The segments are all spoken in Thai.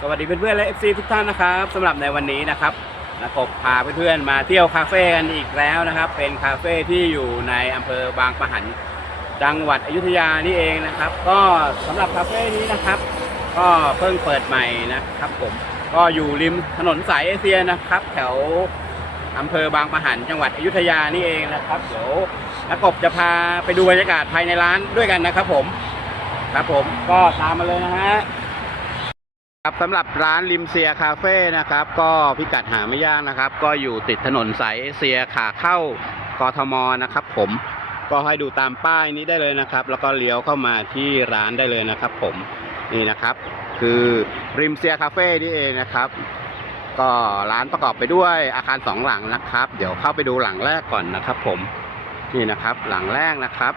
สวัสดีเพื่อนๆและ FC ทุกท่านนะครับสำหรับในวันนี้นะครับนักกบพาเพื่อนๆมาเที่ยวคาเฟ่กันอีกแล้วนะครับ เป็นคาเฟ่ที่อยู่ในอำเภอบางปะหันจังหวัดอยุธยานี่เองนะครับ ก็สำหรับคาเฟ่นี้นะครับ ก็เพิ่งเปิดใหม่นะครับ ผมก็อยู่ริมถนนสายเอเชียนะครับ แถวอำเภอบางปะหันจังหวัดอยุธยานี่เองนะครับเดี๋ยวนักกบจะพาไปดูบรรยากาศภายในร้านด้วยกันนะครับ ผมครับผมก็ตามมาเลยนะฮะ ครับสำหรับร้านริมเซียคาเฟ่นะครับ ก็พิกัดหาไม่ยากนะครับ ก็อยู่ติดถนนสายเอเชียขาเข้ากทมนะครับ ผมก็ให้ดูตามป้ายนี้ได้เลยนะครับ แล้วก็เลี้ยวเข้ามาที่ร้านได้เลยนะครับ ผมนี่นะครับ คือริมเซียคาเฟ่นี่เองนะครับ ก็ร้านประกอบไปด้วยอาคารสองหลังนะครับ เดี๋ยวเข้าไปดูหลังแรกก่อนนะครับ ผมนี่นะครับหลังแรกนะครับ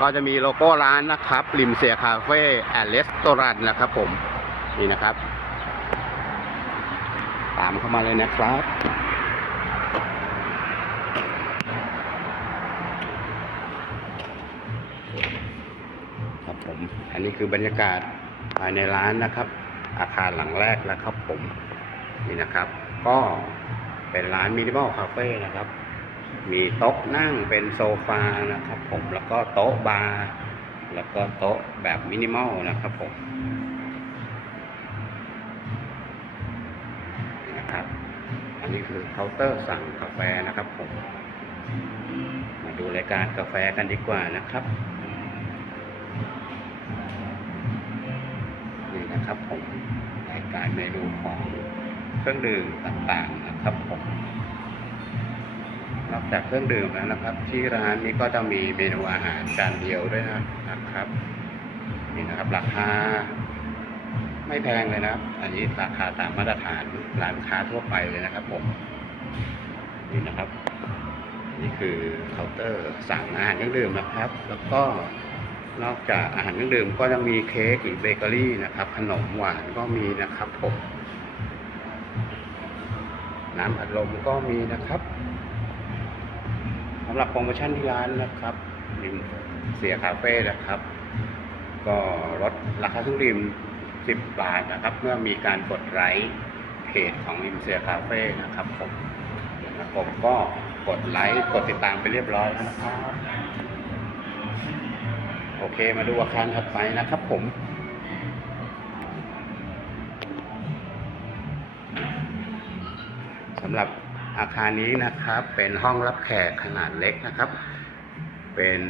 ก็จะมีโลโก้ร้านนะครับริมเซียคาเฟ่แอนด์รีสตอรันนะครับ ผม นี่นะครับ ตามเข้ามาเลยนะครับ ครับผม อันนี้คือบรรยากาศภายในร้านนะครับ อาคารหลังแรกแล้วครับผม นี่นะครับ ก็เป็นร้านมินิมอลคาเฟ่นะครับ มีโต๊ะนั่งเป็นโซฟานะครับ ผม แล้วก็โต๊ะบาร์ แล้วก็โต๊ะแบบมินิมอลนะครับผม นะครับ อันนี้คือเคาน์เตอร์สั่งกาแฟนะครับผม มาดูรายการกาแฟกันดีกว่านะครับนี่นะครับผมรายการเมนูของเครื่องดื่มต่างๆนะครับผมนอกจากเครื่องดื่มแล้วนะครับ ที่ร้านนี้ก็จะมีเมนูอาหารจานเดียวด้วยนะครับนี่นะครับ ราคา ไม่แพงเลยนะครับ อันนี้ราคาตามมาตรฐานร้านค้าทั่วไปเลยนะครับผม นี่นะครับ นี่คือเคาน์เตอร์สั่งอาหารเครื่องดื่มนะครับ แล้วก็นอกจากอาหารเครื่องดื่มก็ยังมีเค้กหรือเบเกอรี่นะครับ ขนมหวานก็มีนะครับผมน้ำอัดลมก็มีนะครับสำหรับโปรโมชั่นที่ร้านนะครับริมเสียคาเฟ่นะครับ ก็ลดราคาเครื่องดื่ม 10 บาทนะครับ เมื่อมีการกดไลค์เพจของริมเซียคาเฟ่นะครับผมผมก็กดไลค์กดติดตามไปเรียบร้อยแล้วนะครับโอเคมาดูอาคารถัดไปนะครับผมสำหรับอาคารนี้นะครับเป็นห้องรับแขกขนาดเล็กนะครับ เป็น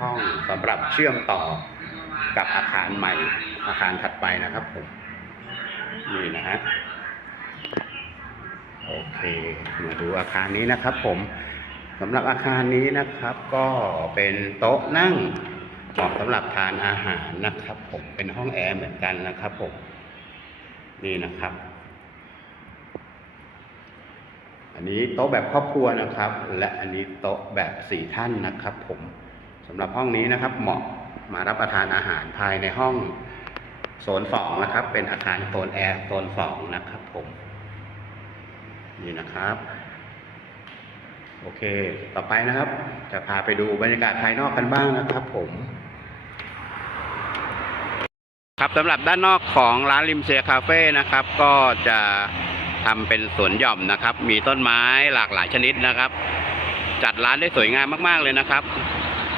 ห้องสำหรับเชื่อมต่อ กับอาคารใหม่ อาคารถัดไปนะครับผม นี่นะฮะ โอเค มาดูอาคารนี้นะครับผมสำหรับอาคารนี้นะครับ ก็เป็นโต๊ะนั่งเหมาะสำหรับทานอาหารนะครับ ผมเป็นห้องแอร์เหมือนกันนะครับผม นี่นะครับ อันนี้โต๊ะแบบครอบครัวนะครับ และอันนี้โต๊ะแบบสี่ท่านนะครับ ผมสำหรับห้องนี้นะครับเหมาะ มารับประทานอาหารภายในห้องโซนสองนะครับ เป็นอาคารโซนแอร์โซนสองนะครับผมนี่นะครับ โอเค ต่อไปนะครับ จะพาไปดูบรรยากาศภายนอกกันบ้างนะครับ ผม ครับสำหรับด้านนอกของร้านริมเซียคาเฟ่นะครับ ก็จะทำเป็นสวนหย่อมนะครับ มีต้นไม้หลากหลายชนิดนะครับ จัดร้านได้สวยงามมาก ๆเลยนะครับ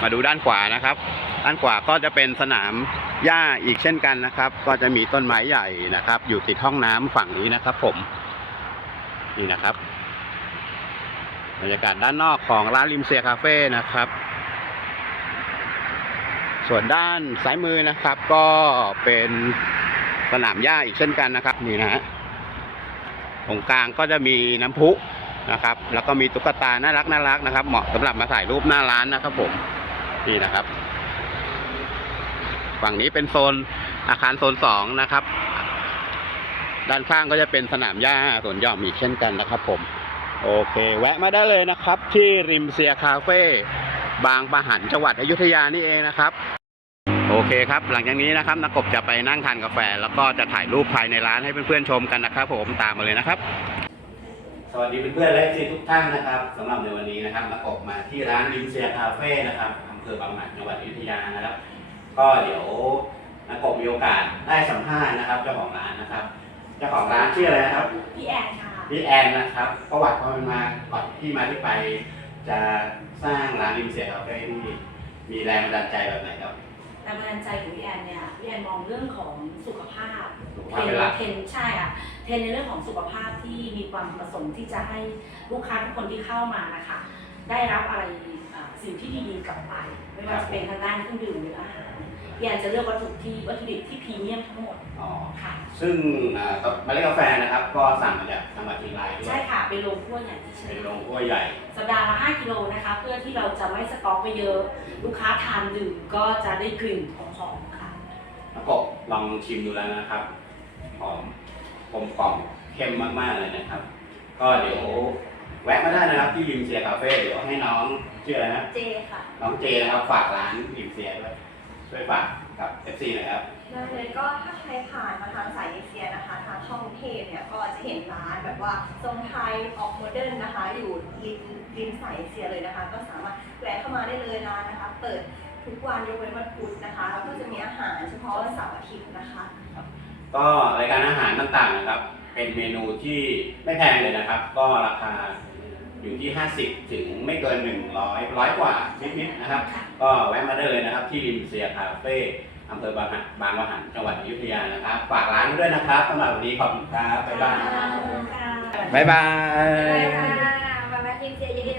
มาดูด้านขวานะครับ ด้านขวาก็จะเป็นสนามหญ้าอีกเช่นกันนะครับ ก็จะมีต้นไม้ใหญ่นะครับ อยู่ติดห้องน้ำฝั่งนี้นะครับ ผม นี่นะครับบรรยากาศด้านนอกของร้านริมเซียคาเฟ่นะครับ ส่วนด้านซ้ายมือนะครับ ก็เป็นสนามหญ้าอีกเช่นกันนะครับ นี่นะฮะตรงกลางก็จะมีน้ำพุนะครับ แล้วก็มีตุ๊กตาน่ารักน่ารักนะครับ เหมาะสำหรับมาถ่ายรูปหน้าร้านนะครับ ผมนี่นะครับ ฝั่งนี้เป็นโซนอาคารโซนสองนะครับ ด้านข้างก็จะเป็นสนามหญ้าสวนหย่อมอีกเช่นกันนะครับ ผม โอเค แวะมาได้เลยนะครับ ที่ริมเซียคาเฟ่บางปะหันจังหวัดอยุธยานี่เองนะครับ โอเคครับ หลังจากนี้นะครับนักกบจะไปนั่งทานกาแฟ แล้วก็จะถ่ายรูปภายในร้านให้เพื่อนๆชมกันนะครับ ผมตามมาเลยนะครับสวัสดีเพื่อนๆและทีทุกท่านนะครับสำหรับในวันนี้นะครับนักกบมาที่ร้านริมเซียคาเฟ่นะครับอำเภอบางหมันจังหวัดอยุธยานะครับ ก็เดี๋ยวนักกบมีโอกาสได้สัมภาษณ์นะครับเจ้าของร้านนะครับ เจ้าของร้านชื่ออะไรนะครับพี่แอนค่ะพี่แอนนะครับประวัติความเป็นมาก่อนที่มาที่ไป จะสร้างร้านริมเสียคาเฟ่ที่มีแรงบันดาลใจแบบไหนครับแรงบันดาลใจของพี่แอนเนี่ยพี่แอนมองเรื่องของสุขภาพสุขเทภาพรเป็นหลักนเทรนใช่ค่ะเทรนในเรื่องของสุขภาพที่มีความประสงค์ที่จะให้ลูกค้าทุกคนที่เข้ามานะคะได้รับอะไรอ่า สิ่งที่ดีๆกลับไป ไม่ว่าจะเป็นทางด้านเครื่องดื่มหรืออาหารพี่แอนจะเลือกวัตถุที่วัตถุดิบที่พรีเมียมทั้งหมดอ๋อค่ะ ซึ่งอ่าเมล็ดกาแฟนะครับ ก็สั่งมาจากจังหวัดเชียงรายด้วใช่ยค่ะเป็นโรงคั่วใหญ่ที่เชียเป็นงโรรางยคั่วใหญ่ สัปดาห์ละ 5 กิโลนะคะ เพื่อที่เราจะไม่สต็อกไปเยอะ ลูกค้าทานดื่มก็จะได้กลิ่นหอมๆค่ะนักกบลองชิมดูแล้วนะครับ หอมกลมกล่อมเข้มมากๆเลยนะครับ ก็เดี๋ยวแวะมาได้นะครับที่ริมเซียคาเฟ่เดี๋ยวให้น้อง ชื่ออะไรนะเจค่ะ น้องเจนะครับฝากร้านริมเซียด้วยช่วยฝากกับ FC หน่อยครับ ได้เลยก็ถ้าใครผ่านมาทางสายเอเชียนะคะ ทางช่องกรุงเทพเนี่ยก็จะเห็นร้านแบบว่าทรงไทยออกโมเดิร์นนะคะ อยู่ริมริมสายเอเชียเลยนะคะ ก็สามารถแวะเข้ามาได้เลยร้านนะคะ เปิดทุกวันยกเว้นวันพุธนะคะแล้วก็จะมีอาหารเฉพาะวันเสาร์อาทิตย์นะคะ ก็รายการอาหารต่างๆนะครับ เป็นเมนูที่ไม่แพงเลยนะครับ ก็ราคา อยู่ที่ 50 ถึงไม่เกิน 100ร้อยกว่านิดๆนะครับ ก็แวะมาได้เลยนะครับ ที่ริมเซียคาเฟ่อำเภอบางหันบางวะหันจังหวัดอยุธยานะครับ ฝากร้านด้วยนะครับสำหรับวันนี้ขอบคุณครับบ๊ายบายค่ะบ๊ายบาไปยค่ะมาแวะกินเสียเยอะ